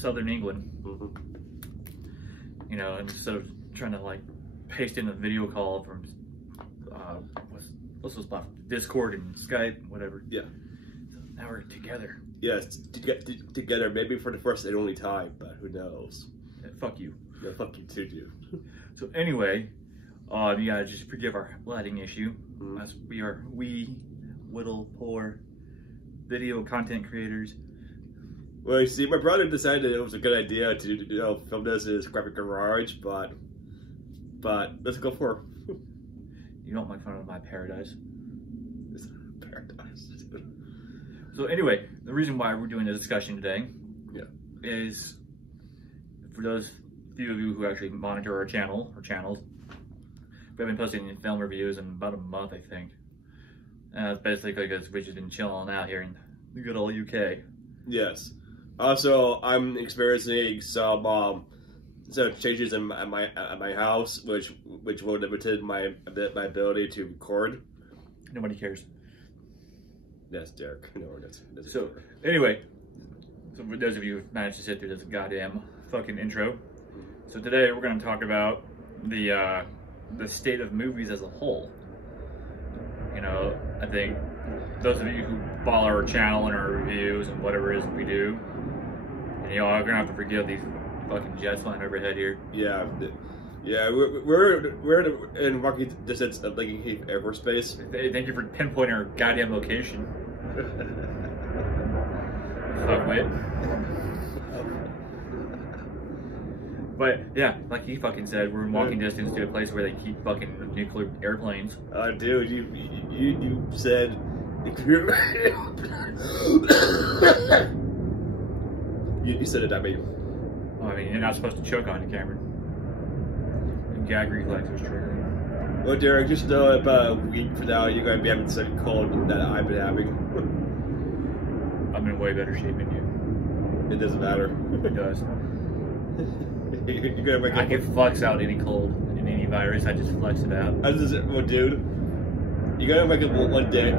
Southern England. Mm-hmm. You know, instead of trying to like paste in a video call from what's those platforms? Discord and Skype, whatever. Yeah. So now we're together. Yes, together, maybe for the first and only time, but who knows? Yeah, fuck you. Yeah, fuck you too, dude. So anyway, yeah, just forgive our lighting issue, as we are whittle poor video content creators. Well, you see, my brother decided it was a good idea to film this in his graphic garage, but let's go for it. You don't make fun of my paradise. It's paradise. So anyway, the reason why we're doing this discussion today, is for those few of you who actually monitor our channel or channels. We've been posting film reviews in about a month, I think. It's basically because we've just been chilling out here in the good old UK. Yes. Also, I'm experiencing some changes in my house, which will limited my ability to record. Nobody cares. Yes, Derek. No, that's so anyway, so for those of you who managed to sit through this goddamn fucking intro, so today we're going to talk about the state of movies as a whole. You know, I think those of you who follow our channel and our reviews and whatever it is we do, and you all are gonna have to forgive these fucking jets flying overhead here. Yeah, we're in walking distance of Lincoln Heath Air Space. Thank you for pinpointing our goddamn location. Fuckwit. But yeah, like he fucking said, we're in walking distance to a place where they keep fucking nuclear airplanes. Dude, you said you said it at me. Well, I mean, you're not supposed to choke on it, Cameron. And gag reflexes triggering. Well, Derek, just know about a week from now you're gonna be having the same cold that I've been having. I'm in way better shape than you. It doesn't matter. It does. You're gonna wake up. I can flex out any cold and any virus. I just flex it out. Well, dude, you're gonna wake up one day,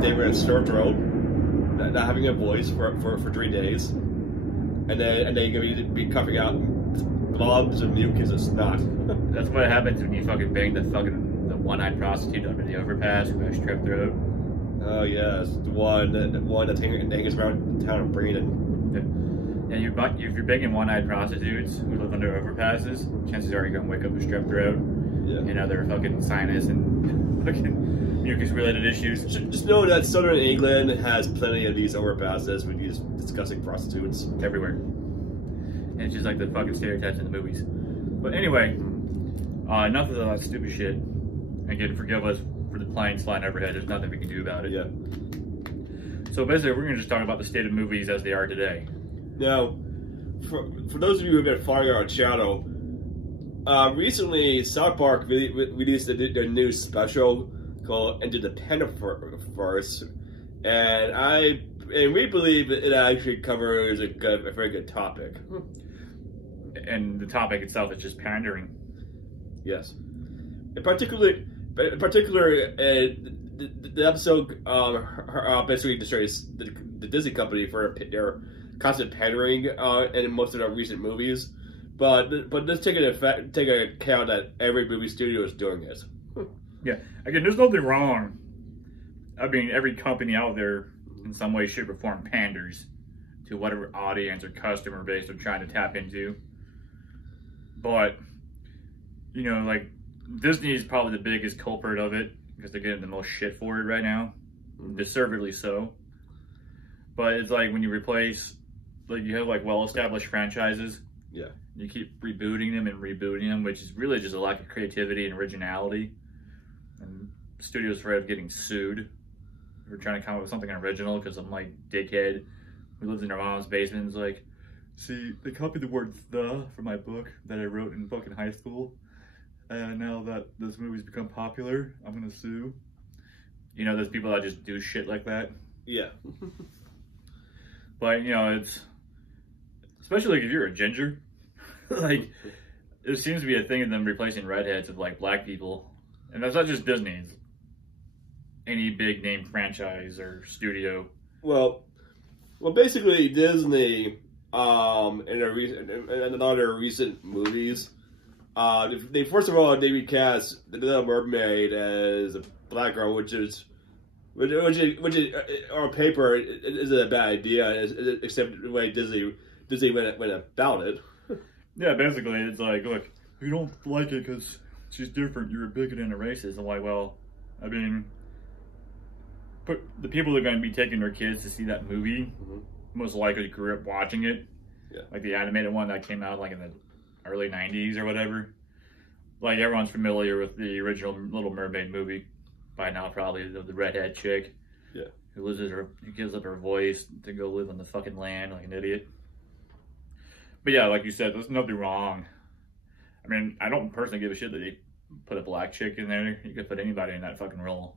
they were in a sore throat, not having a voice for 3 days, and then you're gonna be coughing out blobs of mucus and snot. That's what happens when you fucking bang the one-eyed prostitute under the overpass who has strep throat. Oh yes, the one that's hanging around town of Braden. Yeah, if you're banging one-eyed prostitutes who live under overpasses, chances are you're gonna wake up with strep throat and other fucking sinus and fucking mucus-related issues. Just know that Southern England has plenty of these overpasses with these disgusting prostitutes everywhere. And it's just like the fucking stereotypes in the movies. But anyway, enough of that stupid shit. Again, forgive us for the planes flying overhead. There's nothing we can do about it. Yeah. So basically, we're gonna just talk about the state of movies as they are today. Now, for those of you who have been following our channel, recently South Park released a new special called Into the Panderverse, and we believe it actually covers a very good topic. And the topic itself is just pandering. Yes. In particular, the episode basically destroys the Disney company for their constant pandering in most of their recent movies, but let's take account that every movie studio is doing it. Yeah, again, there's nothing wrong. I mean, every company out there in some way, shape, or form panders to whatever audience or customer base they're trying to tap into. But, you know, like, Disney is probably the biggest culprit of it because they're getting the most shit for it right now, deservedly so. But it's like when you replace, like, you have like well-established franchises. Yeah. You keep rebooting them, which is really just a lack of creativity and originality. And studios afraid of getting sued. We're trying to come up with something original because I'm like dickhead who lives in their mom's basement and is like, see, they copied the word "the" from my book that I wrote in fucking high school. And now that this movie's become popular, I'm gonna sue. You know, there's people that just do shit like that. Yeah. But, you know, it's, especially like if you're a ginger, like, there seems to be a thing of them replacing redheads with like black people. And that's not just Disney, it's any big name franchise or studio. Well, basically Disney in other recent movies. They first of all they recast the Little Mermaid as a black girl, which is on paper isn't a bad idea, except the way Disney went about it. Yeah, basically it's like, look, you don't like it because she's different. You're a bigot and a racist. I'm like, well, I mean, but the people that are going to be taking their kids to see that movie most likely grew up watching it. Yeah. Like the animated one that came out like in the early 90s or whatever. Like everyone's familiar with the original Little Mermaid movie by now, probably the redhead chick. Yeah. Who gives up her voice to go live on the fucking land like an idiot. But yeah, like you said, there's nothing wrong. I mean, I don't personally give a shit that they put a black chick in there. You could put anybody in that fucking role.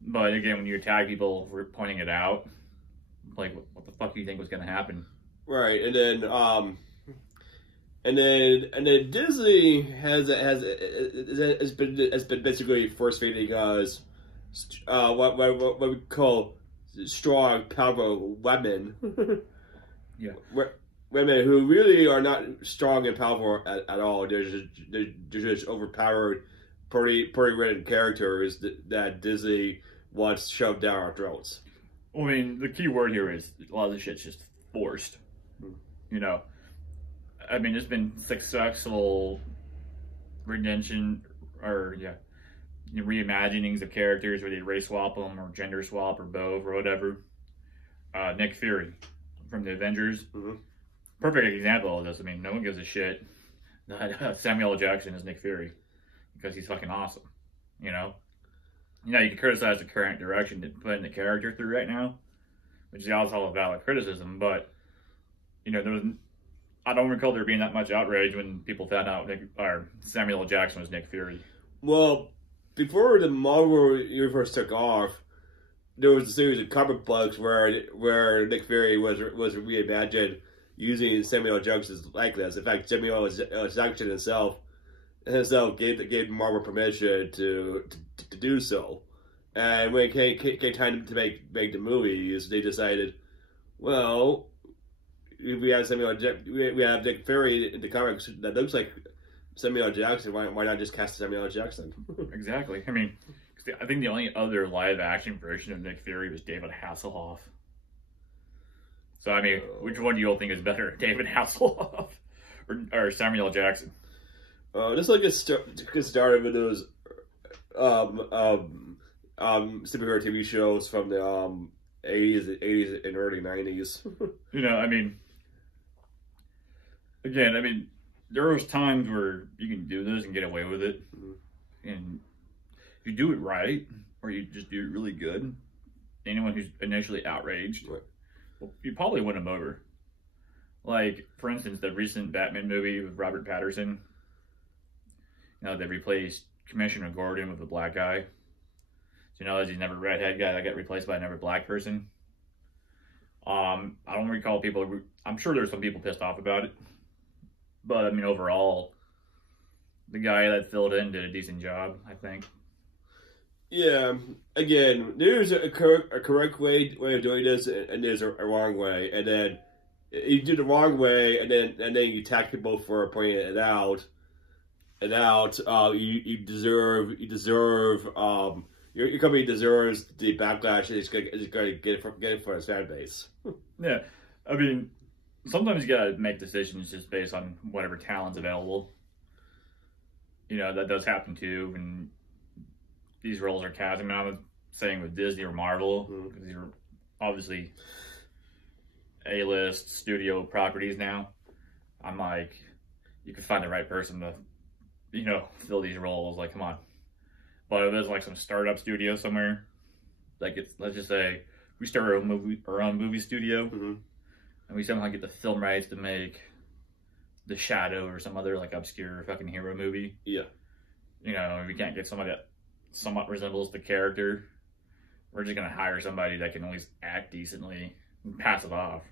But again, when you attack people for pointing it out, like, what the fuck do you think was going to happen? Right, and then Disney has been basically force feeding us what we call strong, powerful women. Yeah. Women who really are not strong and powerful at all. They're just overpowered, pretty written characters that Disney wants shoved down our throats. I mean, the key word here is a lot of this shit's just forced. You know, I mean, there's been successful redemption or reimaginings of characters where they race swap them or gender swap or both or whatever. Nick Fury from the Avengers. Perfect example of this. I mean, no one gives a shit that Samuel L. Jackson is Nick Fury because he's fucking awesome. You know, you can criticize the current direction that putting the character through right now, which is also a valid criticism. But you know, I don't recall there being that much outrage when people found out Samuel L. Jackson was Nick Fury. Well, before the Marvel universe took off, there was a series of comic books where Nick Fury was reimagined using Samuel L. Jackson's likeness. In fact, Samuel L. Jackson himself gave Marvel permission to do so. And when it came time to make the movies, they decided, well, we have Nick Fury in the comics that looks like Samuel L. Jackson. Why not just cast Samuel L. Jackson? Exactly. I mean, I think the only other live action version of Nick Fury was David Hasslehoff. So I mean, which one do you all think is better, David Hasslehoff or Samuel L. Jackson? Just like a start of those superhero TV shows from the 80s and early 90s. You know, I mean, again, I mean, there was times where you can do this and get away with it, and if you do it right, or you just do it really good, anyone who's initially outraged, well, you probably win them over. Like, for instance, the recent Batman movie with Robert Pattinson. You know, they replaced Commissioner Gordon with a black guy. So, you know, he's never a redhead guy that got replaced by another black person. I don't recall people. I'm sure there's some people pissed off about it. But, I mean, overall, the guy that filled in did a decent job, I think. Yeah, again, there's a correct way of doing this, and there's a wrong way. And then you do the wrong way, and then you attack people for pointing it out. You deserve your company deserves the backlash it's going to get it for its fan base. Yeah, I mean, sometimes you gotta make decisions just based on whatever talent's available. You know, that does happen too, and these roles are cast. I mean, I'm not saying with Disney or Marvel, because these are obviously A-list studio properties now. I'm like, you could find the right person to, you know, fill these roles. Like, come on. But if there's like some startup studio somewhere, like let's just say we start our own movie studio, and we somehow get the film rights to make The Shadow or some other like obscure fucking hero movie. Yeah. You know, we can't get somebody that somewhat resembles the character. We're just gonna hire somebody that can at least act decently and pass it off.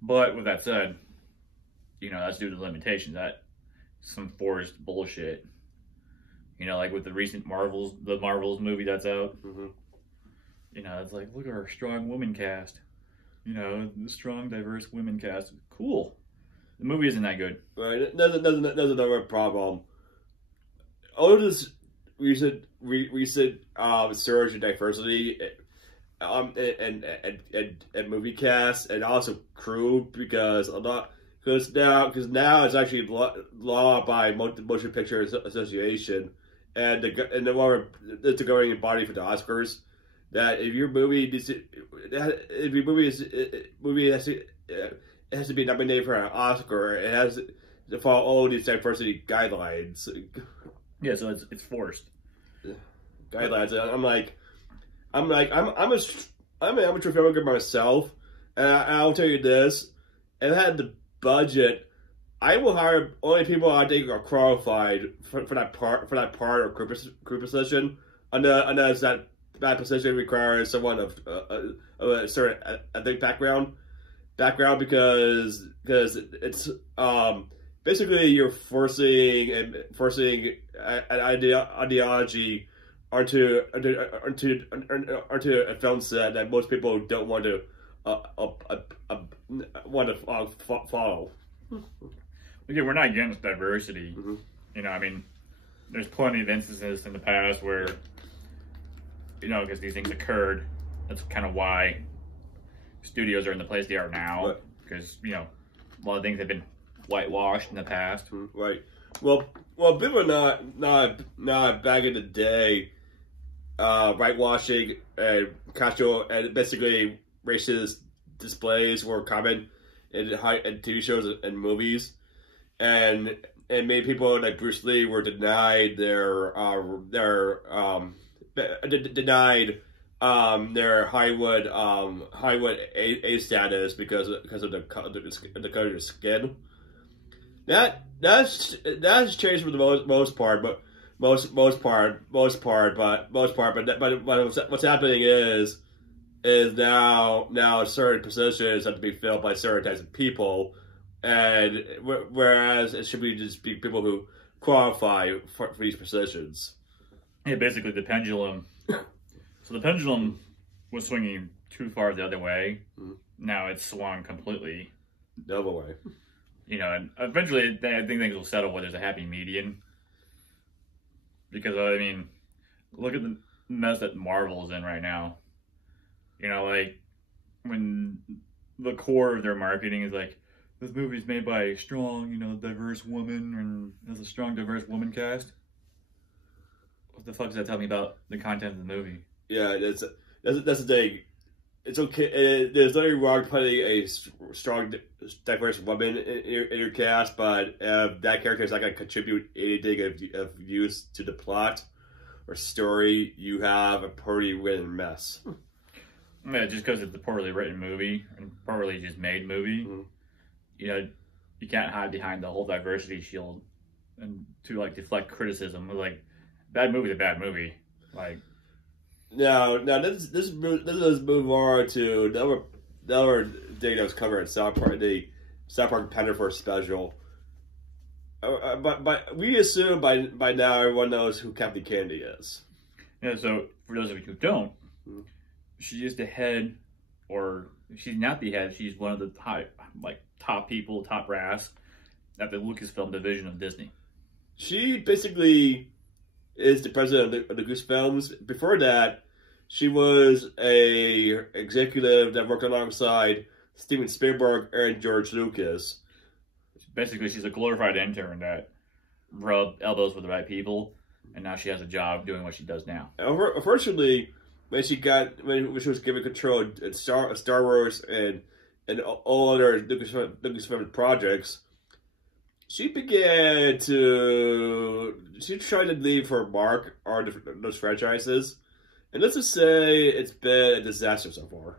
But with that said, you know, that's due to limitations. That some forced bullshit. You know, like with the recent Marvels movie that's out. You know, it's like, look at our strong woman cast. you know, the strong, diverse women cast. Cool. The movie isn't that good. Right. That's another problem. All of this recent surge in diversity, and movie cast, and also crew, because now it's actually law by Motion Picture Association, and the governing body for the Oscars, that if your movie it has to be nominated for an Oscar, it has to follow all these diversity guidelines. Yeah, so it's forced. Guidelines. I'm an amateur filmmaker myself, and I'll tell you this: if I had the budget, I will hire only people I think are qualified for that part or crew position, unless that position requires someone of a certain ethnic background, because it's basically you're forcing an ideology onto a film set that most people don't want to follow. Okay, we're not against diversity. Mm-hmm. You know, I mean, there's plenty of instances in the past where, you know, because these things occurred. That's kind of why studios are in the place they are now. Because, you know, a lot of things have been whitewashed in the past. Right. Well, people are not back in the day, whitewashing and casual and basically racist displays were common in TV shows and movies, and many people like Bruce Lee were denied their Hollywood A status because of the color of their skin. That's changed for the most part, but what's happening is now certain positions have to be filled by certain types of people, and whereas it should be just be people who qualify for these positions. Yeah, basically the pendulum. So the pendulum was swinging too far the other way. Mm-hmm. Now it's swung completely the other way. You know, and eventually I think things will settle where there's a happy median. Because, I mean, look at the mess that Marvel's in right now. You know, like, when the core of their marketing is like, this movie's made by a strong, you know, diverse woman, and has a strong, diverse woman cast. What the fuck does that tell me about the content of the movie? Yeah, that's the thing. It's okay. There's nothing wrong putting a strong, diverse woman in your cast, but that character is not going to contribute anything of use to the plot or story. You have a poorly written mess. Yeah, just because it's a poorly written movie and poorly just made movie, you know, you can't hide behind the whole diversity shield and to like deflect criticism. Like, bad movie's a bad movie. Like. Now this move on to the other thing that was covered in South Park, the South Park Pander for special. But we assume by now everyone knows who Kathleen Kennedy is. Yeah. So for those of you who don't, she is the head, or she's not the head. She's one of the top people, top brass at the Lucasfilm division of Disney. She basically is the president of the Goose Films. Before that, she was a executive that worked alongside Steven Spielberg and George Lucas. Basically, she's a glorified intern that rubbed elbows with the right people, and now she has a job doing what she does now. Unfortunately, when she was given control of Star Wars and all other Lucasfilm projects, she tried to leave her mark on those franchises, and let's just say it's been a disaster so far.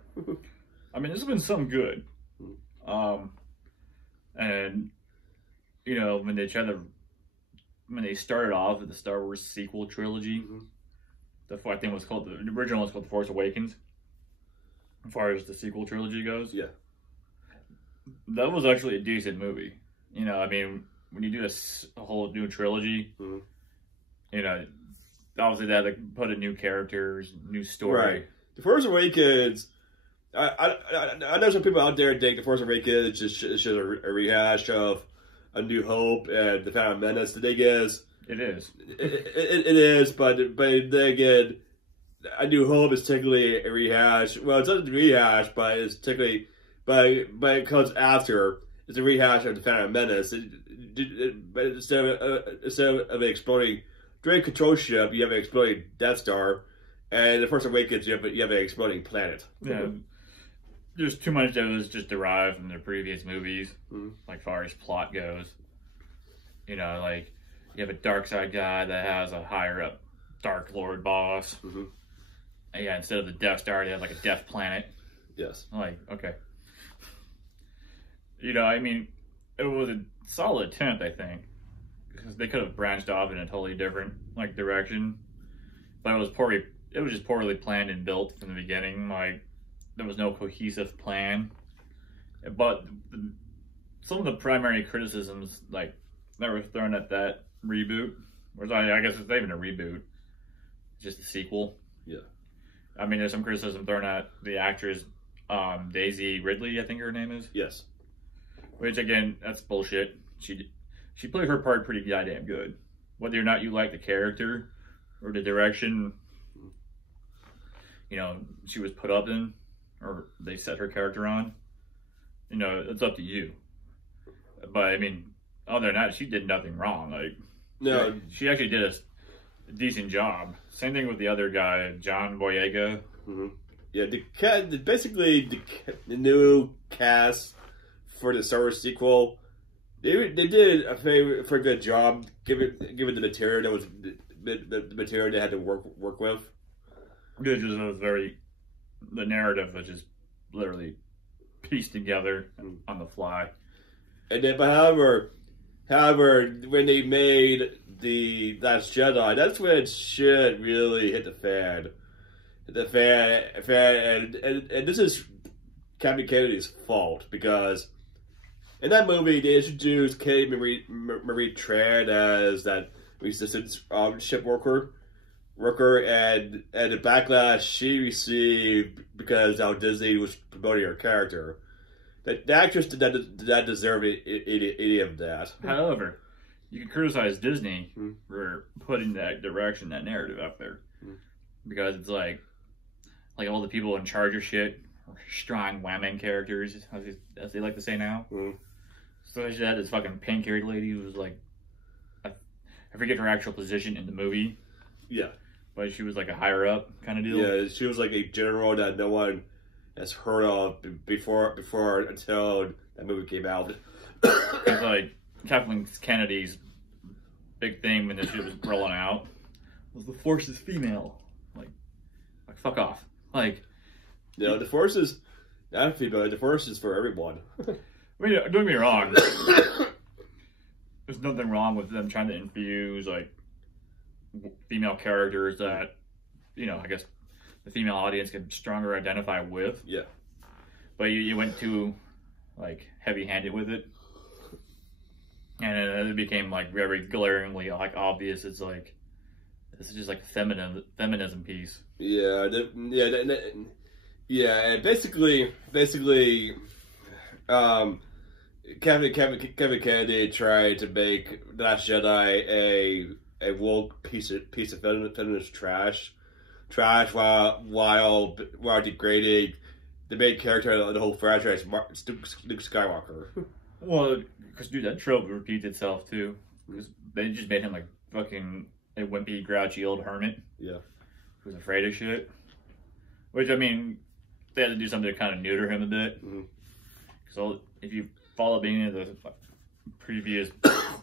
I mean, there's been some good, and you know, when they started off with the Star Wars sequel trilogy, the original was called The Force Awakens. As far as the sequel trilogy goes, yeah, that was actually a decent movie. You know, I mean, when you do a whole new trilogy, you know, obviously they had to put in new characters, new story. Right. The Force Awakens I know some people out there think The Force Awakens is just a rehash of A New Hope and The Phantom Menace. The thing is, it is. It is, but then again, A New Hope is technically a rehash. Well, it's not a rehash, but it's technically, but it comes after. It's a rehash of The Phantom Menace. But instead of an exploding Dragon control ship, you have an exploding Death Star, and The Force Awakens, you have an exploding planet. Yeah. There's too much that was just derived from their previous movies, like far as plot goes. You know, like, you have a dark side guy that has a higher up Dark Lord boss. And yeah, instead of the Death Star, they have like a Death Planet. Yes. Like, okay. You know, I mean, it was a solid attempt, I think. Because they could have branched off in a totally different, like, direction. But it was just poorly planned and built from the beginning. Like, there was no cohesive plan. But some of the primary criticisms, like, that were thrown at that reboot, which I guess it's not even a reboot, it's just a sequel. Yeah. I mean, there's some criticism thrown at the actress, Daisy Ridley, I think her name is. Yes. Which, again, that's bullshit. She played her part pretty goddamn good. Whether or not you like the character or the direction, you know, she was put up in, or they set her character on, you know, it's up to you. But, I mean, other than that, she did nothing wrong. Like, no, she actually did a decent job. Same thing with the other guy, John Boyega. Yeah, basically the new cast for the Star Wars sequel, they did a very good job given the material that was the material they had to work with. It just was the narrative was just literally pieced together on the fly. And then, but however, when they made the Last Jedi, that's when shit really hit the fan. And this is Kathleen Kennedy's fault, because in that movie they introduced Kate Marie Tran as that resistance ship worker, and the backlash she received because how Disney was promoting her character. The actress did not deserve any of that. However, you can criticize Disney for putting that direction, that narrative up there, because it's like all the people in charge of shit are strong Whamen characters, as they like to say now. So she had this fucking pink-haired lady who was like, I forget her actual position in the movie. Yeah, but she was like a higher up kind of deal. Yeah, she was like a general that no one has heard of before until that movie came out. It's like Kathleen Kennedy's big thing when this shit was rolling out was the Force is female. Like fuck off. Like, no, the Force is not female. The Force is for everyone. I mean, don't get me wrong. There's nothing wrong with them trying to infuse like female characters that, you know, I guess the female audience can stronger identify with. Yeah. But you went too like heavy-handed with it, and it became like very glaringly like obvious. It's like this is just like a feminism piece. Yeah. And basically, Kevin Kennedy tried to make The Last Jedi a woke piece of feminist trash while degrading the main character of the whole franchise, Luke Skywalker. Well, because dude, that trope repeats itself too. Because they just made him like fucking a wimpy, grouchy old hermit. Yeah, who's afraid of shit. Which, I mean, they had to do something to kind of neuter him a bit. So if you follow any of the previous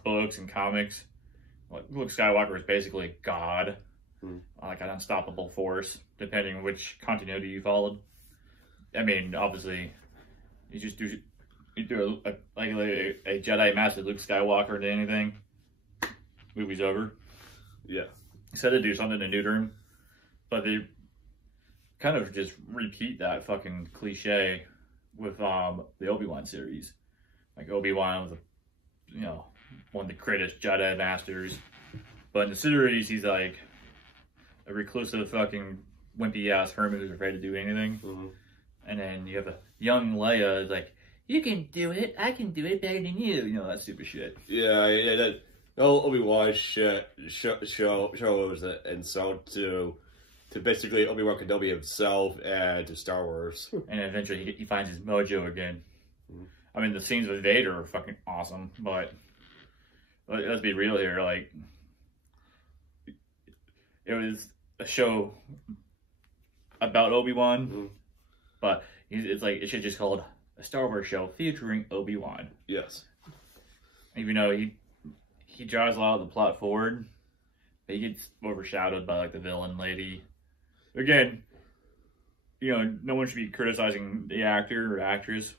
books and comics, like Luke Skywalker is basically God, like an unstoppable force, depending on which continuity you followed. I mean, obviously, you do a Jedi Master Luke Skywalker into anything, movie's over. Yeah, Instead of do something to neuter him, but they kind of just repeat that fucking cliche with the Obi-Wan series. Like Obi-Wan was, one of the greatest Jedi Masters, but in the series he's like a reclusive fucking wimpy ass hermit who's afraid to do anything. And then you have a young Leia like, you can do it. I can do it better than you. You know, that stupid shit. Yeah, that Obi-Wan shit shows that and so to basically Obi-Wan Kenobi himself and to Star Wars. And eventually he finds his mojo again. I mean, the scenes with Vader are fucking awesome, but let's be real here. Like, it was a show about Obi-Wan, but it's like it should just called a Star Wars show featuring Obi-Wan. Yes. Even though he drives a lot of the plot forward, but he gets overshadowed by like the villain lady. Again, you know, no one should be criticizing the actor or actress.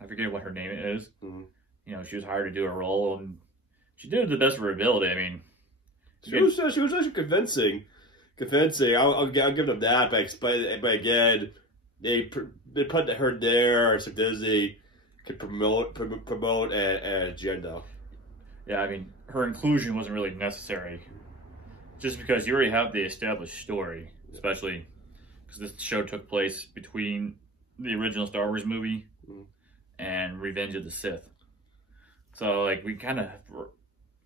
I forget what her name is. You know, she was hired to do a role, and she did it to the best of her ability. I mean, she was actually convincing. I'll give them that, but again, they put her there so Disney could promote an agenda. Yeah, I mean, her inclusion wasn't really necessary, just because you already have the established story, especially because this show took place between the original Star Wars movie and Revenge of the Sith. So, like, we kind of,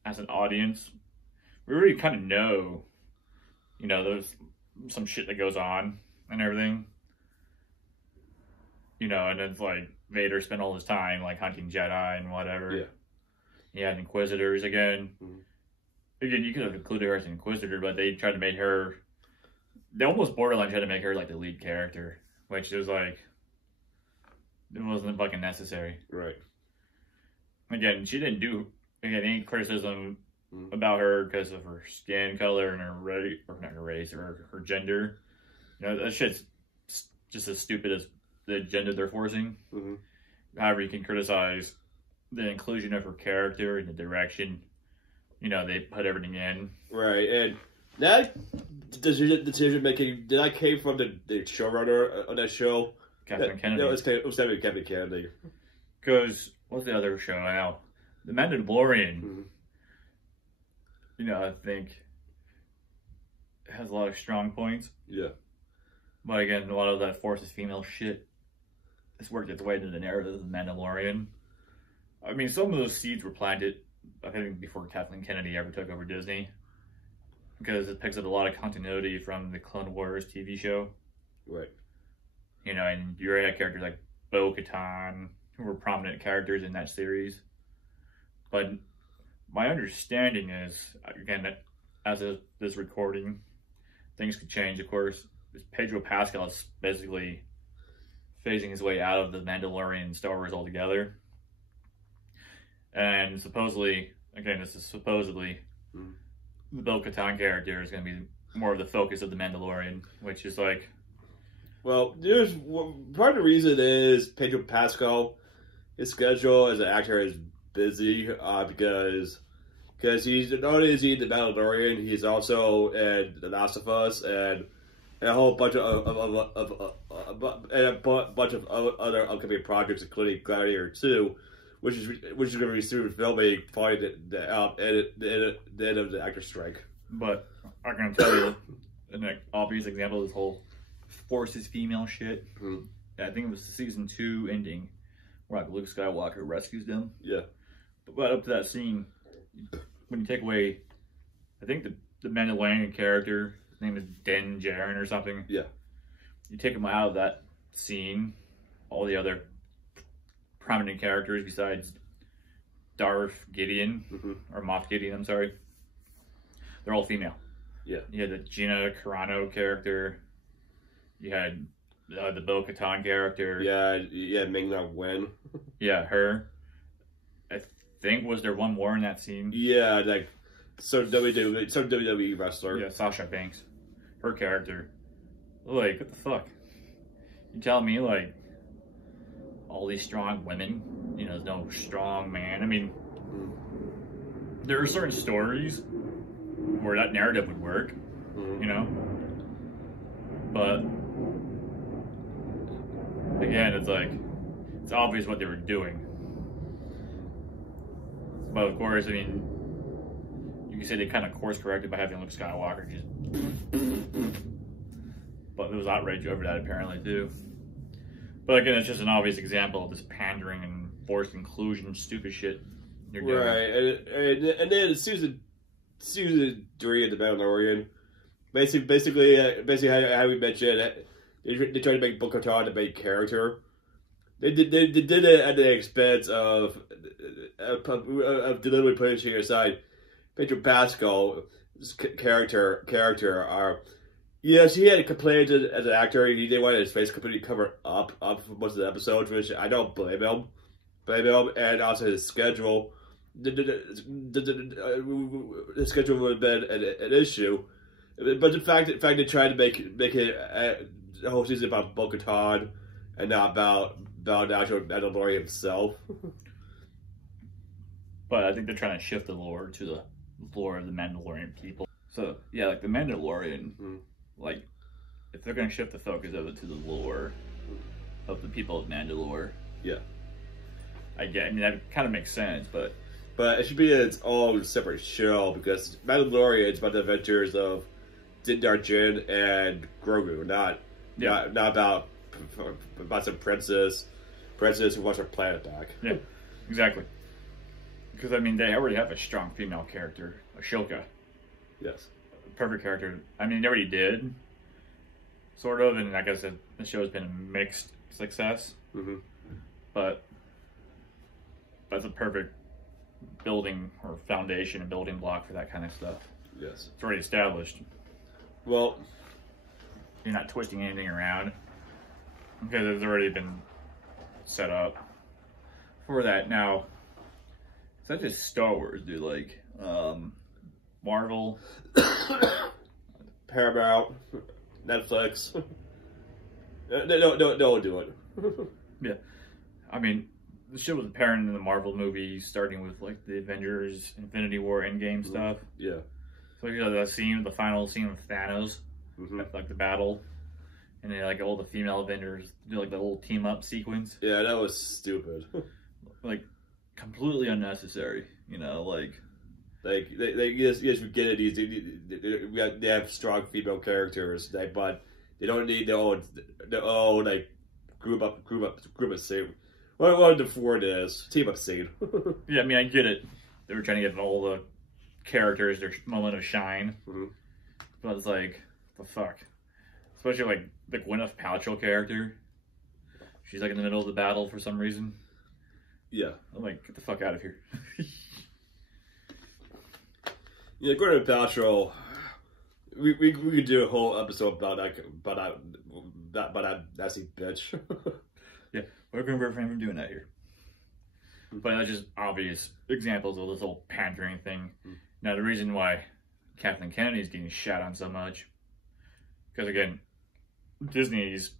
as an audience, we already kind of know, you know, there's some shit that goes on and everything. You know, and it's like Vader spent all his time, like, hunting Jedi and whatever. Yeah. He had Inquisitors again. Again, you could have included her as an Inquisitor, but they tried to make her... They almost borderline tried to make her, like, the lead character. Which is, like... It wasn't fucking necessary. Right. Again, she didn't do... Again, any criticism about her because of her skin color and her race... Or not her race, or her gender. You know, that shit's just as stupid as the agenda they're forcing. However, you can criticize the inclusion of her character and the direction, you know, they put everything in. Right, and that decision making, did that came from the showrunner on that show? Kathleen Kennedy. No, it was definitely Kathleen Kennedy. Because, what's the other show now? The Mandalorian, you know, I think has a lot of strong points. Yeah. But again, a lot of that forces female shit has worked its way into the narrative of the Mandalorian. I mean, some of those seeds were planted, I think, before Kathleen Kennedy ever took over Disney. Because it picks up a lot of continuity from the Clone Wars TV show. Right. You know, and you already had characters like Bo-Katan, who were prominent characters in that series. But my understanding is, again, that as of this recording, things could change, of course. Pedro Pascal is basically phasing his way out of the Mandalorian Star Wars altogether. And supposedly, again, this is supposedly, the Bo-Katan character is going to be more of the focus of the Mandalorian, which is like... Well, part of the reason is Pedro Pascal, his schedule as an actor is busy because he's not only is he the Mandalorian, he's also in The Last of Us and a whole bunch of other upcoming projects, including Gladiator 2. Which is going to be soon filming following the end of the actor strike. But I'm going to tell you an obvious example of this whole forces female shit. I think it was the season 2 ending where like Luke Skywalker rescues them. Yeah. But up to that scene, when you take away, I think the Mandalorian character, his name is Din Djarin or something. Yeah. You take him out of that scene, all the other prominent characters besides Darth Gideon, or Moff Gideon, I'm sorry, they're all female. Yeah. You had the Gina Carano character, you had the Bo-Katan character. Yeah, Ming-Na Wen. Yeah, her. I think, was there one more in that scene? Yeah, like, some WWE wrestler. Yeah, Sasha Banks. Her character. Like, what the fuck? You telling me, like, all these strong women, you know, there's no strong man. I mean, there are certain stories where that narrative would work, you know? But, again, it's like, it's obvious what they were doing. But, of course, I mean, you can say they kind of course-corrected by having Luke Skywalker just... But there was outrage over that, apparently, too. But again, it's just an obvious example of this pandering and forced inclusion, stupid shit you're doing. Right, and then season 3 of The Mandalorian, basically how we mentioned, they tried to make Bo-Katan the main character. They did it at the expense of deliberately pushing aside Pedro Pascal's character. Yes, he had complaints as an actor. He didn't want his face completely covered up for most of the episodes, which I don't blame him. And also his schedule. The schedule would have been an issue. But the fact they tried to make it the whole season about Bo-Katan and not about the actual Mandalorian himself. But I think they're trying to shift the lore to the lore of the Mandalorian people. So yeah, like the Mandalorian, like if they're gonna shift the focus of it to the lore of the people of Mandalore, yeah, I mean that kind of makes sense, but it should be its own separate show because Mandalorian is about the adventures of Din Djarin and Grogu, not about some princess who wants her planet back. Yeah, exactly. Because I mean, they already have a strong female character, Ahsoka. Yes. Perfect character. I mean, they already did, sort of, and like I said, the show's been a mixed success. Mm-hmm. But that's a perfect building or foundation and building block for that kind of stuff. Yes. It's already established. Well, you're not twisting anything around because it's already been set up for that. Now, it's not just Star Wars, dude. Like, Marvel, Paramount, Netflix. Don't do it. Yeah, I mean, the shit was apparent in the Marvel movies, starting with like the Avengers, Infinity War, Endgame stuff. Yeah. So you know that scene, the final scene with Thanos, like the battle, and then like all the female Avengers do like the whole team up sequence. Yeah, that was stupid. Like completely unnecessary. You know, like yes, we get it. They have strong female characters, but they don't need their own like group up scene. What the Ford is team up scene. Yeah, I mean I get it. They were trying to get all the characters their moment of shine, but it's like the fuck, especially like the Gwyneth Paltrow character. She's like in the middle of the battle for some reason. Yeah, I'm like, get the fuck out of here. Yeah, Gwyneth Paltrow. We could do a whole episode about that nasty bitch. Yeah, we're going to refrain from doing that here. But that's just obvious examples of this whole pandering thing. Now, the reason why Kathleen Kennedy is getting shat on so much, because again, Disney's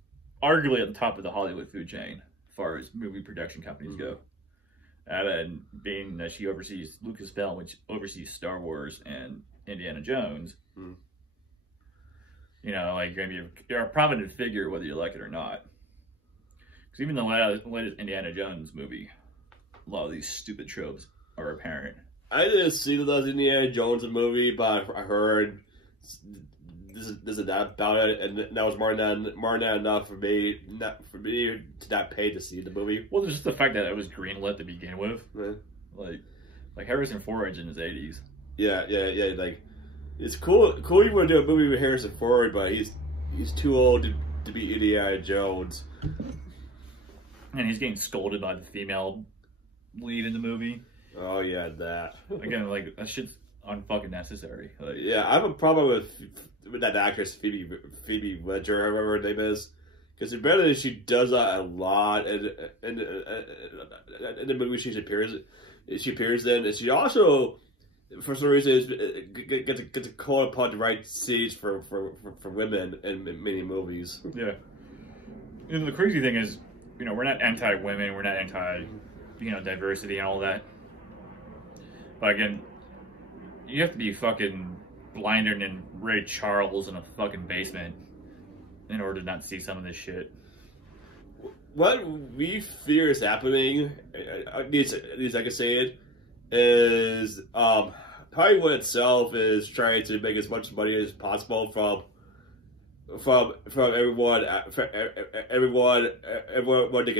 arguably at the top of the Hollywood food chain as far as movie production companies go. And being that she oversees Lucasfilm, which oversees Star Wars and Indiana Jones, you know, like you're a prominent figure whether you like it or not. Because even the latest Indiana Jones movie, a lot of these stupid tropes are apparent. I didn't see the last Indiana Jones movie, but I heard this is that about it, and that was more than enough for me to not pay to see the movie. Well, there's just the fact that it was greenlit to begin with. Yeah. Like Harrison Ford's in his 80s. Yeah. Like it's cool you want to do a movie with Harrison Ford, but he's too old to be Indiana Jones. And he's getting scolded by the female lead in the movie. Oh yeah, that. Again, like that shit's unfucking necessary. Like, yeah, I have a problem with that actress Phoebe Ledger, or whatever her name is, because apparently she does that a lot, and in the movie she appears in, and she also, for some reason, gets to call upon the right stage for women in many movies. Yeah, and the crazy thing is, you know, we're not anti-women, we're not anti, you know, diversity and all that. But again, you have to be fucking blinder than Ray Charles in a fucking basement in order to not see some of this shit. What we fear is happening, at least I can say it, is Hollywood itself is trying to make as much money as possible from everyone they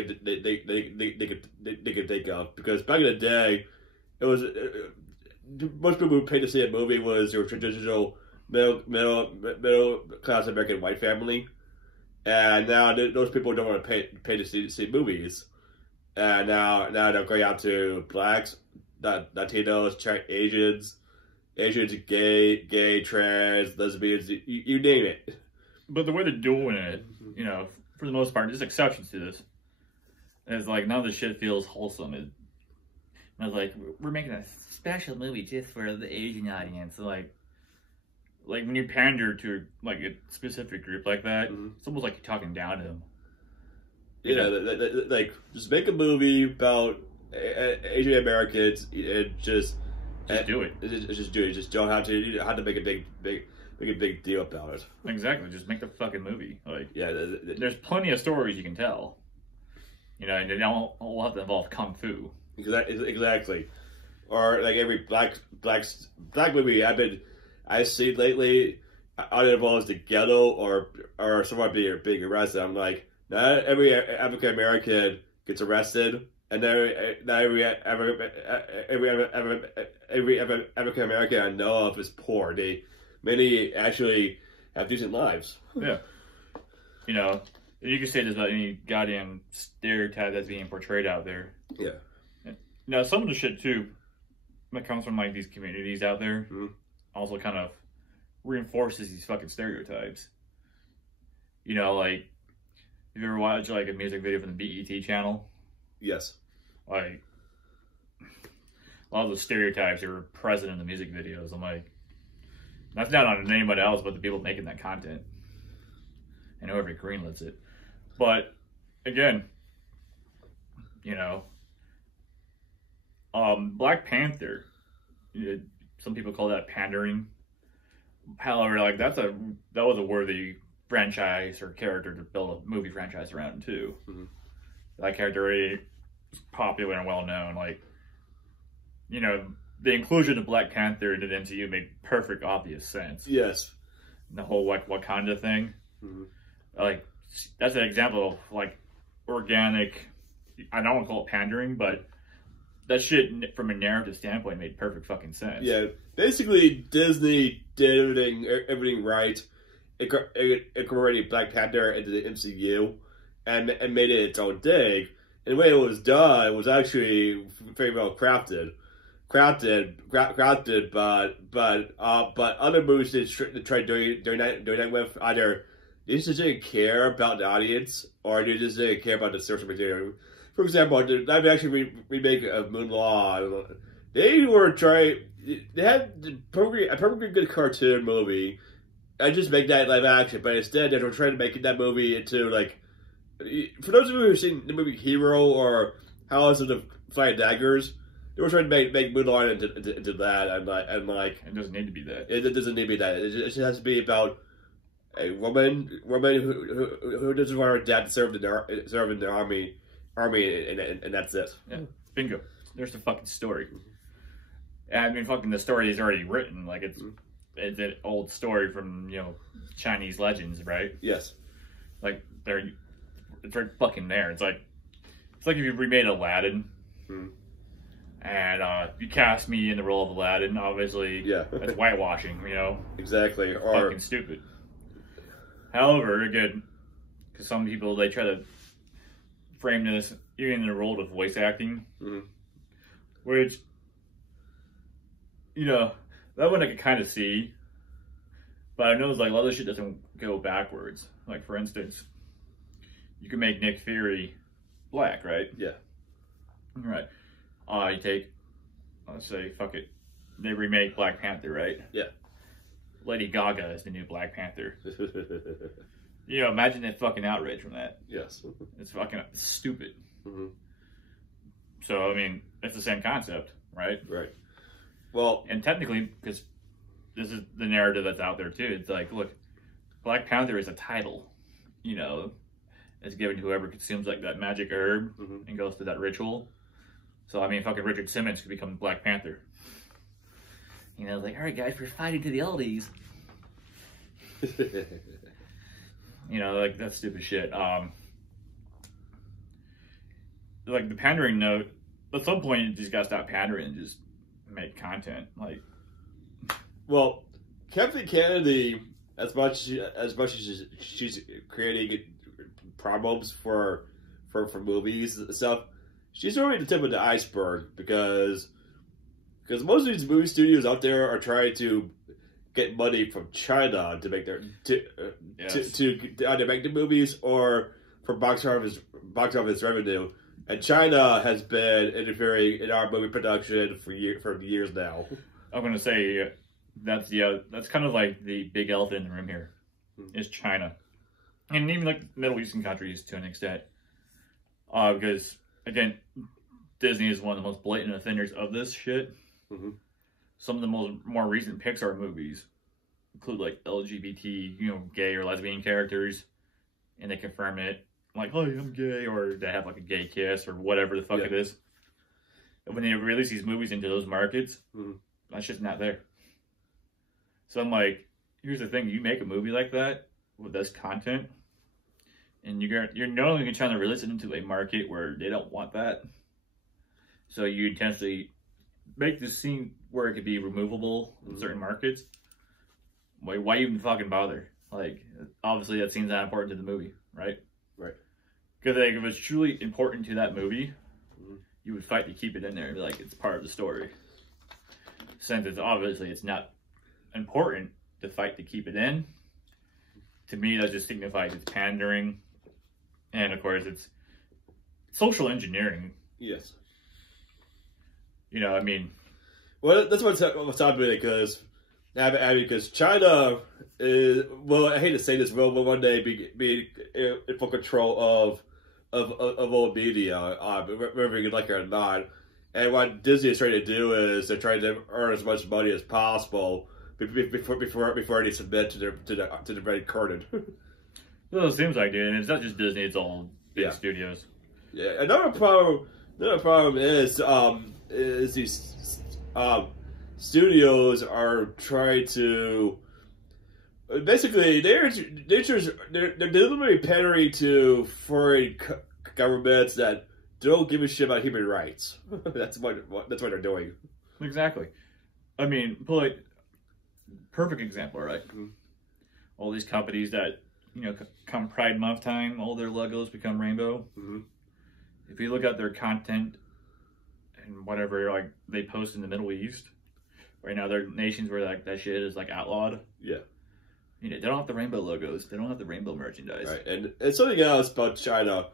could think of, because back in the day, it was most people who paid to see a movie was your traditional middle class American white family, and now those people don't want to pay to see movies, and now they're going out to blacks, Latinos, Asians, gay, trans, lesbians, you name it. But the way they're doing it, you know, for the most part, there's exceptions to this. It's like none of the shit feels wholesome. And I was like, we're making a special movie just for the Asian audience. Like when you pander to like a specific group like that, it's almost like you're talking down to them. Yeah, like just make a movie about Asian Americans and just do it. Just do it. Just don't have to make a big deal about it. Exactly. Just make the fucking movie. Like, yeah, there's plenty of stories you can tell. You know, and they don't all have to involve kung fu. Exactly. Or like every black movie I've seen lately, either involves the ghetto or someone being arrested. I'm like, not every African American gets arrested, and not every African American I know of is poor. Many actually have decent lives. Yeah. You know, you can say this about any goddamn stereotype that's being portrayed out there. Yeah. Now, some of the shit, too, that comes from, like, these communities out there also kind of reinforces these fucking stereotypes. You know, like, have you ever watched, like, a music video from the BET channel? Yes. Like, a lot of the stereotypes are present in the music videos. I'm like, that's not on anybody else but the people making that content. And whoever greenlets it. But, again, you know, Black Panther, some people call that pandering. However, like, that was a worthy franchise or character to build a movie franchise around, too. That character already was popular and well-known. Like, you know, the inclusion of Black Panther into the MCU made perfect, obvious sense. Yes. The whole Wakanda thing. Like, that's an example of, like, organic, I don't want to call it pandering, but that shit, from a narrative standpoint, made perfect fucking sense. Yeah, basically, Disney did everything right. It incorporated Black Panther into the MCU and made it its own thing. And the way it was done was actually very well crafted. But other movies they tried doing that with, either they just didn't care about the audience, or they just didn't care about the source material. For example, the live action remake of Mulan, they had a perfectly good cartoon movie. I just make that live action, but instead they were trying to make that movie into, like, for those of you who've seen the movie Hero or House of the Flying Daggers, they were trying to make Mulan into that, and like it doesn't need to be that. It doesn't need to be that. It just has to be about a woman who doesn't want her dad to serve in the army, and that's it. Yeah, bingo. There's the fucking story. I mean, fucking the story is already written. Like, it's an old story from, you know, Chinese legends, right? Yes. Like, it's right fucking there. It's like if you remade Aladdin, and you cast me in the role of Aladdin. Obviously, yeah, that's whitewashing, you know. Exactly. Or fucking stupid. However, again, because some people, they try to frame this even in the role of voice acting, which, you know, that one I could kind of see, but I know it's like a lot of shit doesn't go backwards. Like, for instance, you can make Nick Fury black, right? Yeah. Right. You take, let's say, fuck it, they remake Black Panther, right? Yeah. Lady Gaga is the new Black Panther. You know, imagine that fucking outrage from that. Yes. It's fucking stupid. So, I mean, it's the same concept, right? Right. Well, and technically, because this is the narrative that's out there too, it's like, look, Black Panther is a title, you know, it's given to whoever consumes, like, that magic herb and goes through that ritual. So, I mean, fucking Richard Simmons could become Black Panther. You know, like, all right, guys, we're fighting to the oldies. You know, like, that's stupid shit. Like, the pandering note, at some point, you just gotta stop pandering and just make content. Like, well, Kathleen Kennedy, as much as she's creating promos for movies and stuff, she's already the tip of the iceberg because most of these movie studios out there are trying to get money from China to make their to either make the movies or for box office revenue. And China has been interfering in our movie production for years now. I'm gonna say that's kind of like the big elephant in the room here, is China, and even like Middle Eastern countries to an extent, because again, Disney is one of the most blatant offenders of this shit. Mm-hmm. Some of the more recent Pixar movies include like LGBT, gay or lesbian characters, and they confirm it, like, "Oh, I'm gay," or they have like a gay kiss or whatever the fuck it is. And when they release these movies into those markets, that's just not there. So I'm like, here's the thing: you make a movie like that with this content, and you're not only trying to release it into a market where they don't want that, so you intentionally make this scene where it could be removable in certain markets. Why even fucking bother? Like, obviously that scene's not important to the movie, right? Right. Because like, if it's truly important to that movie, you would fight to keep it in there and be like, it's part of the story. Since it's not important to fight to keep it in, to me that just signifies it's pandering, and of course it's social engineering. Yes. I mean, well, that's what's happening because China is, well, I hate to say this, will one day be in full control of all media, whether you like it or not. And what Disney is trying to do is they're trying to earn as much money as possible before they submit to the red curtain. Well, it seems like, dude, and it's not just Disney; it's all big studios. Yeah, another problem is these studios are trying to basically they're deliberately pandering to foreign governments that don't give a shit about human rights. That's what they're doing. Exactly. I mean, perfect example, right? All these companies that come Pride Month time, all their logos become rainbow. If you look at their content and whatever like they post in the Middle East right now, there are nations where like that shit is like outlawed. Yeah. They don't have the rainbow logos. They don't have the rainbow merchandise. Right. And something else about China.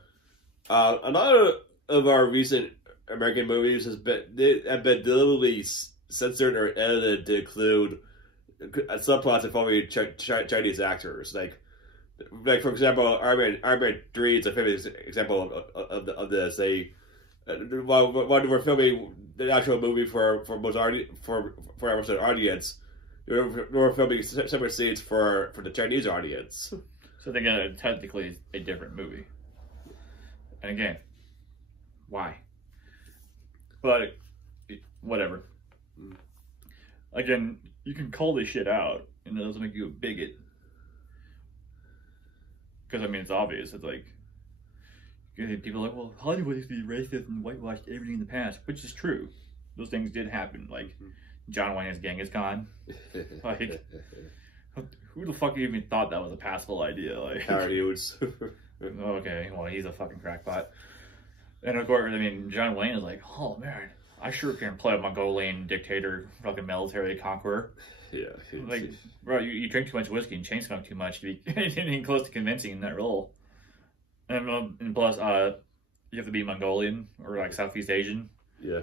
A lot of our recent American movies have been deliberately censored or edited to include subplots involving Chinese actors. Like for example, Iron Man 3 is a famous example of this. While we're filming the actual movie for our audience, we're filming separate scenes for the Chinese audience. So they got technically a different movie. And again, why? But whatever. Again, you can call this shit out, and it doesn't make you a bigot. Because I mean, it's obvious. It's like people are like, well, Hollywood used to be racist and whitewashed everything in the past, which is true. Those things did happen. Like John Wayne's Genghis Khan. Like, who the fuck even thought that was a passable idea? Like Howard Hughes. Okay, well, he's a fucking crackpot. And of course, I mean, John Wayne is like, oh man, I sure can play a Mongolian dictator, fucking military conqueror. Yeah. Like, bro, you drink too much whiskey and chain smoke too much to be anything close to convincing in that role. And plus, you have to be Mongolian or like Southeast Asian. Yeah.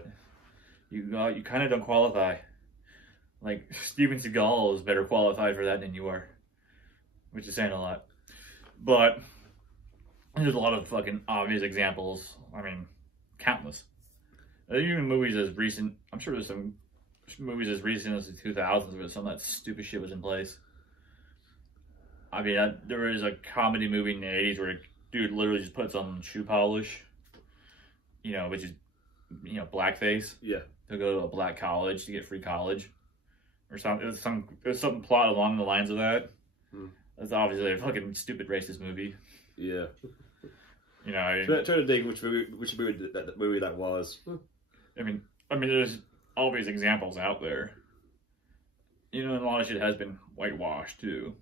You kind of don't qualify. Like, Steven Seagal is better qualified for that than you are, which is saying a lot. But there's a lot of fucking obvious examples. I mean, countless. Even movies as recent. I'm sure there's some movies as recent as the 2000s where some of that stupid shit was in place. I mean, there was a comedy movie in the 80s where a dude literally just puts on shoe polish, which is, blackface. Yeah. To go to a black college to get free college, or something. There's some plot along the lines of that. That's obviously a fucking stupid racist movie. Yeah. You know, trying to think which movie that was. I mean, there's always examples out there. You know, and a lot of shit has been whitewashed too,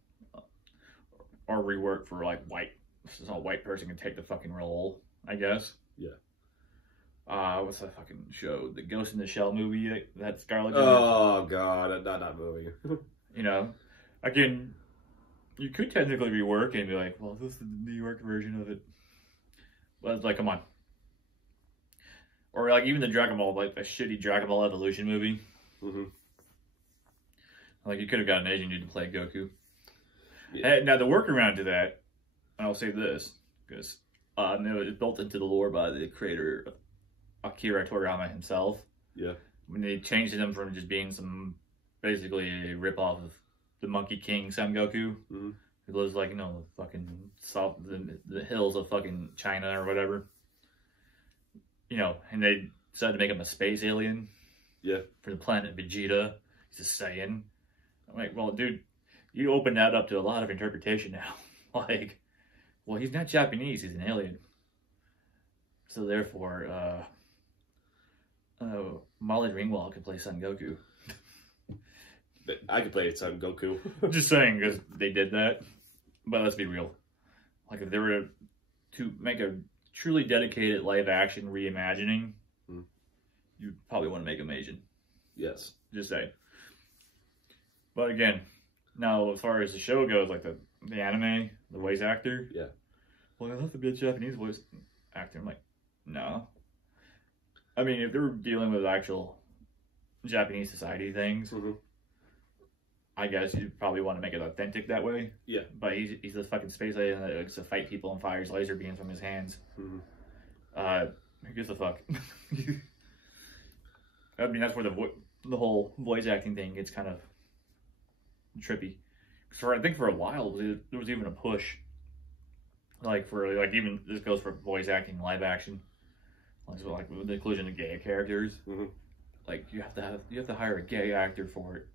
or reworked for like so a white person can take the fucking role, I guess. Yeah. What's that fucking show? The Ghost in the Shell movie that Scarlett. Oh god, not that movie. You know, again, you could technically rework and be like, well, this is the New York version of it. But it's like, come on. Or like even the Dragon Ball, like a shitty Dragon Ball Evolution movie. Mm-hmm. Like you could have got an Asian dude to play Goku. Yeah. And now the workaround to that, I'll say this, because it was built into the lore by the creator Akira Toriyama himself. Yeah. When they changed him from just being basically a ripoff of the Monkey King Son Goku, who lives like, you know, fucking the hills of fucking China or whatever. You know, and they decided to make him a space alien. Yeah. For the planet Vegeta. He's a Saiyan. I'm like, well, dude, you open that up to a lot of interpretation now. Like, well, he's not Japanese, he's an alien. So therefore, Molly Ringwald could play Son Goku. I could play Son Goku. Just saying, because they did that. But let's be real. Like, if they were to make a truly dedicated live-action reimagining, you probably want to make him Asian. Yes. Just say. But again, now as far as the show goes, like the anime, the voice actor. Yeah. Well, it has to be a Japanese voice actor. I'm like, no. I mean, if they were dealing with actual Japanese society things, I guess you'd probably want to make it authentic that way. Yeah. But he's this fucking space alien that likes to fight people and fires laser beams from his hands. Who gives a fuck? I mean, that's where the whole voice acting thing gets kind of trippy. So I think for a while there was even a push, like even this goes for voice acting live action, like with the inclusion of gay characters. Like you have to hire a gay actor for it.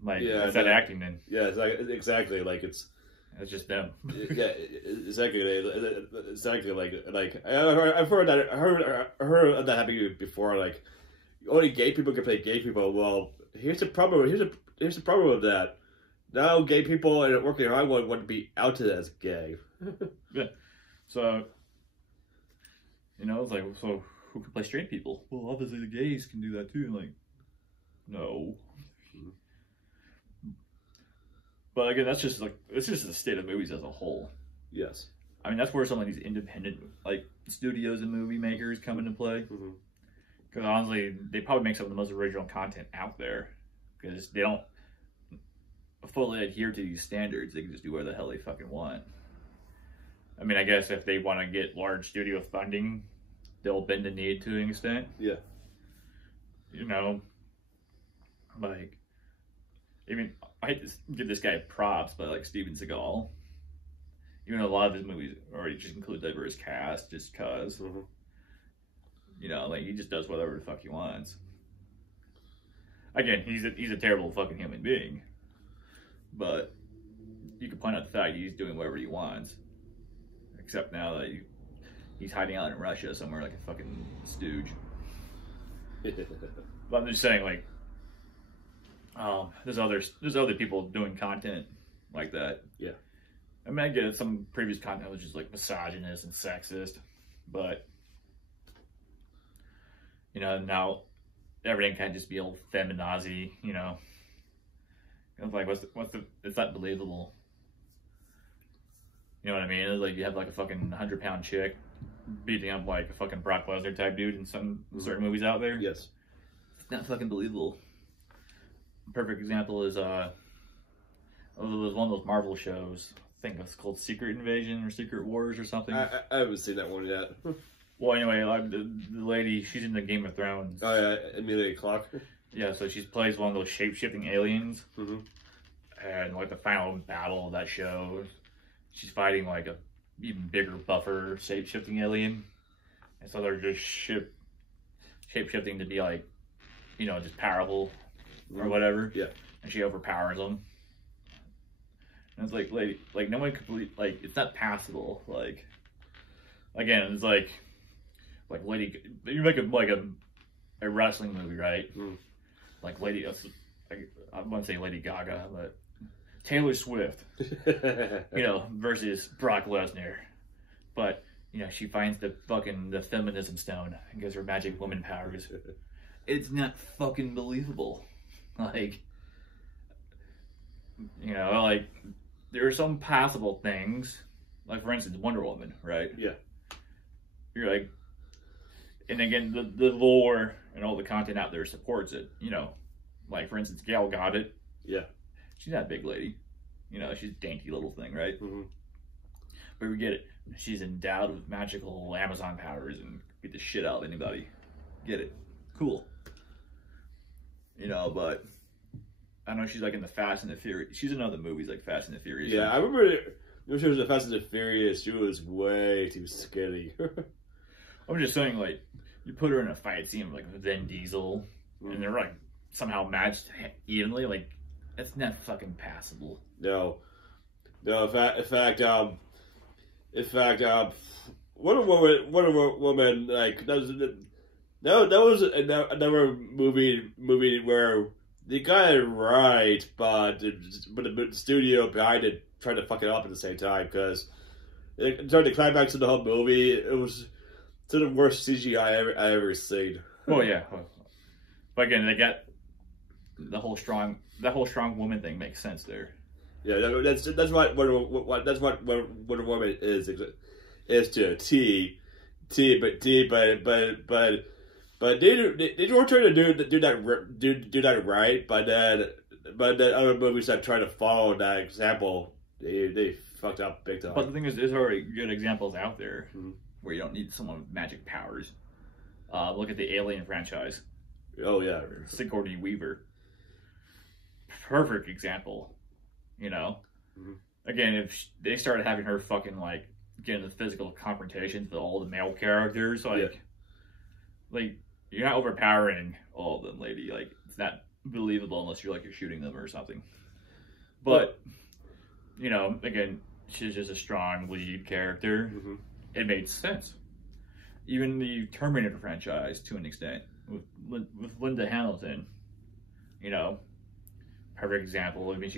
Like instead of acting, then exactly. Like it's just them. Yeah, exactly. Like I've heard that happening before. Like only gay people can play gay people. Well, here's the problem. Here's the problem with that. Now gay people and working in Hollywood want to be outed as gay. Yeah. So you know, it's like, so who can play straight people? Well, obviously the gays can do that too. Like, no. But again, it's just the state of movies as a whole. Yes. I mean, that's where some of these independent like studios and movie makers come into play. Because honestly, they probably make some of the most original content out there. Because they don't fully adhere to these standards. They can just do whatever the hell they fucking want. I mean, I guess if they want to get large studio funding, they'll bend the knee to an extent. Yeah. You know, like, even I hate to give this guy props, but like Steven Seagal, even though a lot of his movies already just include diverse cast, just cause, you know, like he just does whatever the fuck he wants. Again, he's a terrible fucking human being, but you can point out the fact he's doing whatever he wants, except now that he's hiding out in Russia somewhere like a fucking stooge. But I'm just saying, like, there's other people doing content like that. Yeah. I mean, I get it, some previous content was just like misogynist and sexist, but you know, now everything can just be old feminazi, you know. It's like, it's not believable. You know what I mean? It's like you have like a fucking 100-pound chick beating up like a fucking Brock Lesnar type dude in some certain movies out there. Yes. It's not fucking believable. Perfect example is it was one of those Marvel shows. I think it's called Secret Invasion or Secret Wars or something. I haven't seen that one yet. Well, anyway, like the lady, she's in the Game of Thrones. Oh yeah, Emilia Clarke. Yeah, so she plays one of those shape-shifting aliens. And like the final battle of that show, she's fighting like a even bigger, buffer shape-shifting alien. And so they're just shape-shifting to be like, you know, just powerful or whatever. Yeah. And she overpowers them. And it's like, lady, like no one could believe, like it's not passable. Like, again, it's like lady, you make a wrestling movie, right? Like lady, I wouldn't say Lady Gaga, but Taylor Swift, you know, versus Brock Lesnar. But, you know, she finds the feminism stone and gives her magic woman powers. It's not fucking believable. Like, you know, like, there are some possible things, like, for instance, Wonder Woman, right? Yeah. You're like, and again, the lore and all the content out there supports it, you know. Like, for instance, Gal Gadot. Yeah. She's not a big lady. You know, she's a dainty little thing, right? But we get it. She's endowed with magical Amazon powers and beat the shit out of anybody. Get it? Cool. You know, but I know she's like in the Fast and the Furious. She's in other movies like Fast and the Furious. Yeah, I remember when she was in Fast and the Furious, she was way too skinny. I'm just saying, like, you put her in a fight scene like Vin Diesel, and they're like somehow matched evenly. Like, that's not fucking passable. No. In fact, Wonder Woman, like that was another movie where they got it right, but the studio behind it tried to fuck it up at the same time because during the climax of the whole movie, it was some of the worst CGI I ever seen. Oh yeah, but again, they got that whole strong woman thing makes sense there. Yeah, that's what Wonder Woman is to a T, but they were trying to do that right, but then other movies that try to follow that example, they fucked up big time. But the thing is, there's already good examples out there where you don't need someone with magic powers. Look at the Alien franchise. Oh yeah, Sigourney Weaver. Perfect example. You know, again, if they started having her fucking like get into physical confrontations with all the male characters, like you're not overpowering all of them, lady. Like, it's not believable unless you're shooting them or something. But you know, again, she's just a strong lead character. It made sense. Even the Terminator franchise, to an extent, with Linda Hamilton, you know, perfect example. I mean,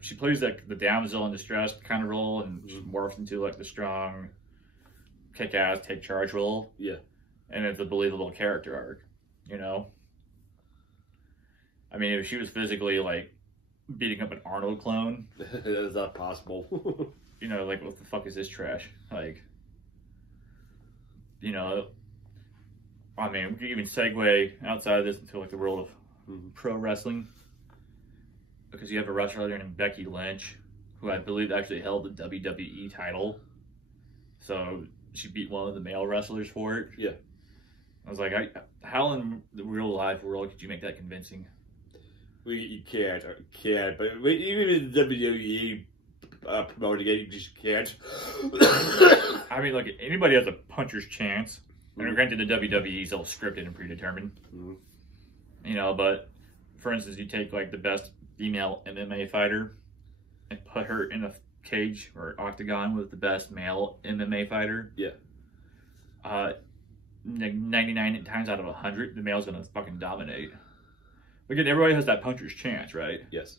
she plays like the damsel in distress kind of role, and she morphs into like the strong, kick-ass, take charge role. Yeah, and it's a believable character arc. You know, I mean, if she was physically like beating up an Arnold clone, that is not possible. You know, like, what the fuck is this trash? Like, you know, I mean, we can even segue outside of this into like the world of pro wrestling. Because you have a wrestler named Becky Lynch, who I believe actually held the WWE title. So she beat one of the male wrestlers for it. Yeah. I was like, how in the real life world could you make that convincing? Well, you can't. But even the WWE promoting it, you just can't. I mean, like, anybody has a puncher's chance. And granted, the WWE is all scripted and predetermined. You know, but for instance, you take like the best female MMA fighter and put her in a cage or octagon with the best male MMA fighter. Yeah. 99 times out of 100, the male's gonna fucking dominate. But again, everybody has that puncher's chance, right? Yes.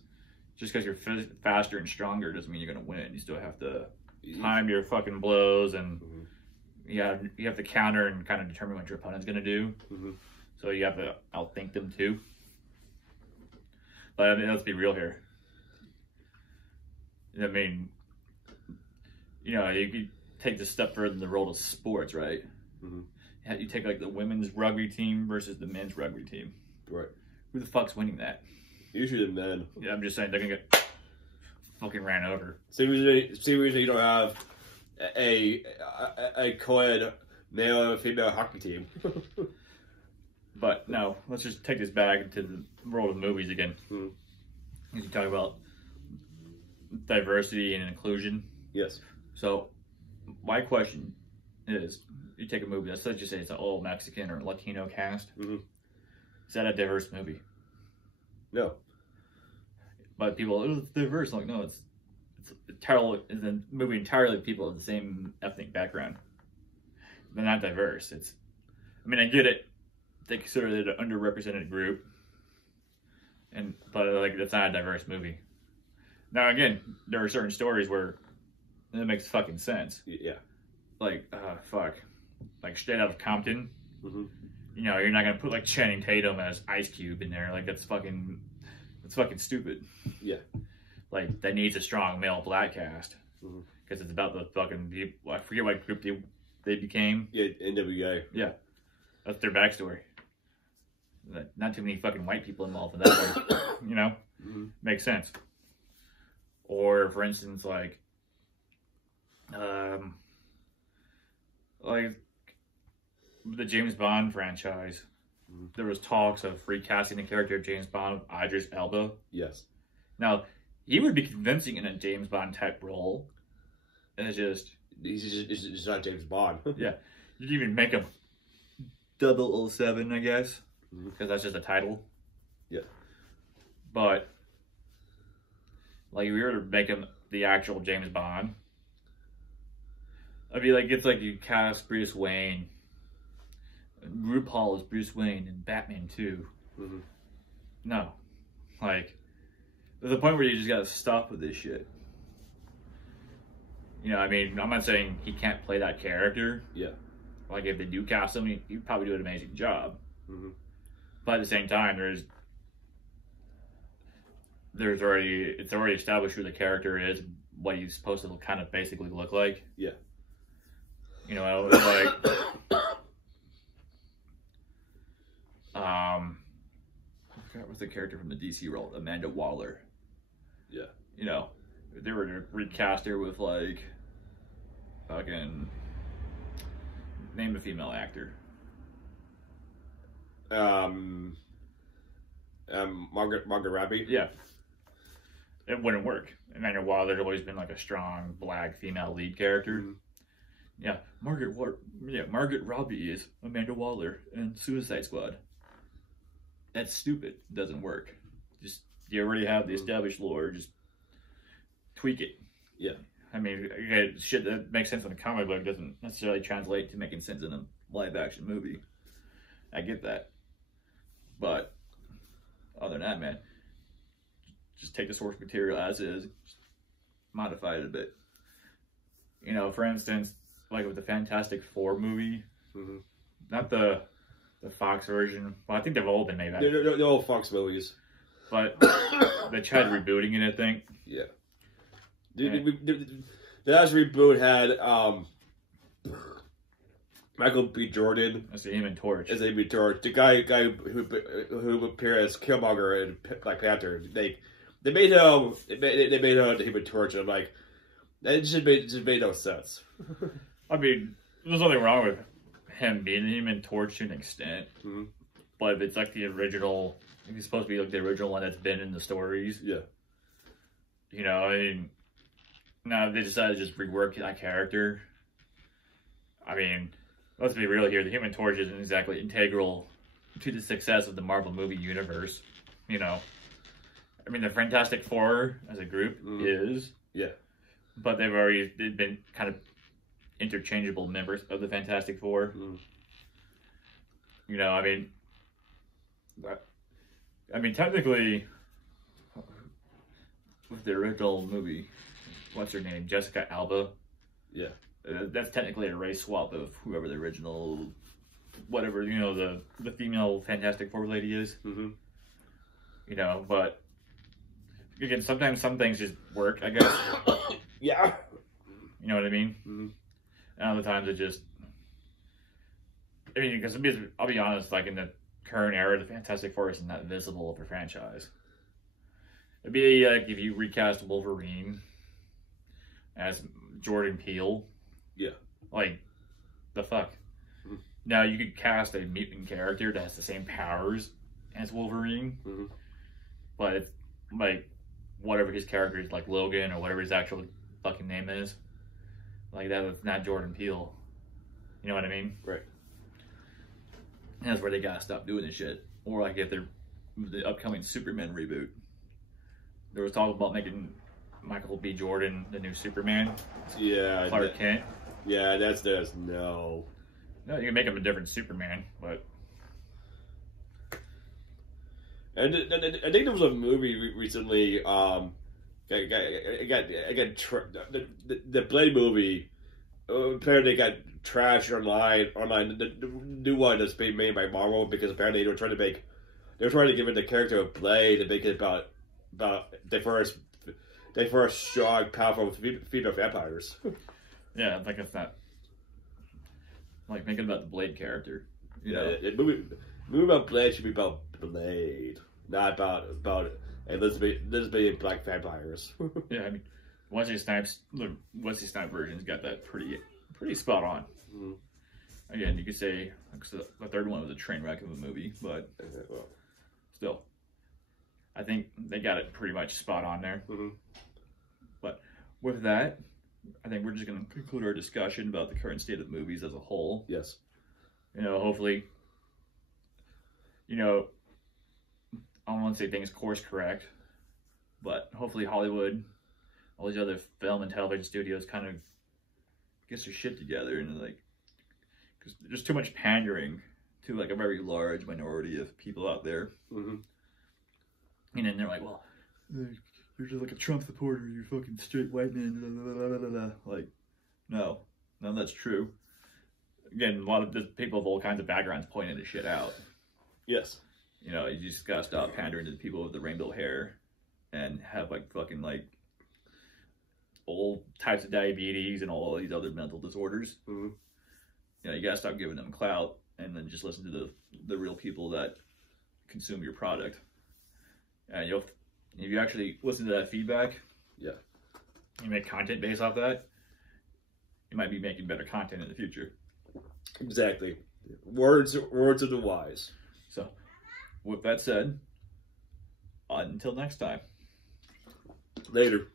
Just because you're faster and stronger doesn't mean you're gonna win. You still have to time your fucking blows, and you have to counter and kind of determine what your opponent's gonna do. So you have to outthink them too. But I mean, let's be real here. I mean, you know, you could take this step further in the world of sports, right? You take like the women's rugby team versus the men's rugby team. Right. Who the fuck's winning that? Usually the men. Yeah, I'm just saying they're gonna get fucking ran over. Same reason you don't have a co-ed male and female hockey team. But no, let's just take this back into the world of movies again. You talk about diversity and inclusion. Yes. So my question is, you take a movie, let's just say it's an all Mexican or Latino cast. Is that a diverse movie? No. But people, it's diverse. Like, no, it's the movie entirely people of the same ethnic background. They're not diverse. I mean, I get it. They consider it an underrepresented group, but like that's not a diverse movie. Now, again, there are certain stories where it makes fucking sense. Yeah. Like, fuck, like Straight Outta Compton. Mm-hmm. You know, you're not gonna put like Channing Tatum as Ice Cube in there. Like that's fucking stupid. Yeah. Like that needs a strong male black cast because it's about the fucking. I forget what group they became. Yeah, NWA. Yeah, that's their backstory. Not too many fucking white people involved in that one. You know, makes sense. Or for instance, like the James Bond franchise. There was talks of recasting the character of James Bond with Idris Elba. Yes. Now, he would be convincing in a James Bond type role. And it's just... He's just not James Bond. Yeah. You can even make him 007, I guess. Because that's just a title. Yeah. But, like, if we were to make him the actual James Bond, I'd be like, it's like you cast Bruce Wayne. RuPaul is Bruce Wayne in Batman 2. No. Like, there's a point where you just gotta stop with this shit. You know, I mean, I'm not saying he can't play that character. Yeah. Like, if they do cast him, he'd probably do an amazing job. But at the same time, it's already established who the character is, what he's supposed to kind of basically look like. Yeah. You know, it's like... I forgot what's the character from the DC role, Amanda Waller. Yeah. You know, if they were to recast her with like fucking name a female actor. Margaret Robbie. Yeah. It wouldn't work. Amanda Waller's always been like a strong black female lead character. Yeah, Margaret Robbie is Amanda Waller in Suicide Squad. That's stupid. It doesn't work. Just you already have the established lore. Just tweak it. Yeah. I mean, okay, shit that makes sense in a comic book doesn't necessarily translate to making sense in a live action movie. I get that, but other than that, man, just take the source material as is, just modify it a bit. You know, for instance, like with the Fantastic Four movie, not the Fox version. Well, I think they've all been made. They're all Fox movies. But they tried rebooting it, I think. Yeah. The last reboot had Michael B. Jordan as the Human Torch. As the Human Torch. The guy who appeared as Killmonger in Black Panther. They made him the Human Torch, and I'm like, that just made no sense. I mean, there's nothing wrong with him being the Human Torch to an extent, but if it's like the original, if he's supposed to be like the original one that's been in the stories, yeah. You know, I mean, now they decided to just rework that character. I mean, let's be real here. The Human Torch isn't exactly integral to the success of the Marvel movie universe. You know, I mean, the Fantastic Four as a group is, yeah, but they've been kind of interchangeable members of the Fantastic Four. You know, I mean, technically, with the original movie, what's her name, Jessica Alba? Yeah, that's technically a race swap of whoever the original, whatever, you know, the female Fantastic Four lady is. You know, but again, sometimes some things just work, I guess. Yeah. You know what I mean? And other times it just, I mean, because I'll be honest, like in the current era, the Fantastic Four isn't that visible of a franchise. It'd be like if you recast Wolverine as Jordan Peele. Yeah. Like, the fuck? Now, you could cast a mutant character that has the same powers as Wolverine, but it's like, whatever his character is, like Logan or whatever his actual fucking name is. Like, that's not Jordan Peele. You know what I mean? Right. And that's where they gotta stop doing this shit. Or like if they're the upcoming Superman reboot. There was talk about making Michael B. Jordan, the new Superman. Yeah. Clark Kent. Yeah, that's no. No, you can make him a different Superman, but. And I think there was a movie recently. The Blade movie. Apparently, got trashed online. The new one that's being made by Marvel because apparently they were trying to give it the character of Blade and make it about diverse, strong, powerful female vampires. Yeah, like it's not like make it about the Blade character. Movie about Blade should be about Blade, not about Elizabeth black vampires. Yeah, I mean, Wesley Snipes version's got that pretty spot on. Mm-hmm. Again, you could say the third one was a train wreck of a movie, but still, I think they got it pretty much spot on there. Mm-hmm. But with that, I think we're just going to conclude our discussion about the current state of movies as a whole. Yes. Hopefully, I don't want to say things course correct, but hopefully Hollywood, all these other film and television studios kind of get their shit together and because there's too much pandering to a very large minority of people out there. Mm-hmm. And then they're like, well, you're just like a Trump supporter, you're fucking straight white man, blah, blah, blah, blah, blah. Like, no, none of that's true. Again, a lot of people of all kinds of backgrounds pointing this shit out. Yes. You just gotta stop pandering to the people with the rainbow hair and have fucking all types of diabetes and all these other mental disorders. Mm-hmm. You gotta stop giving them clout and then just listen to the real people that consume your product. And if you actually listen to that feedback, yeah, you make content based off that, you might be making better content in the future. Exactly. Words of the wise. So, with that said, until next time. Later.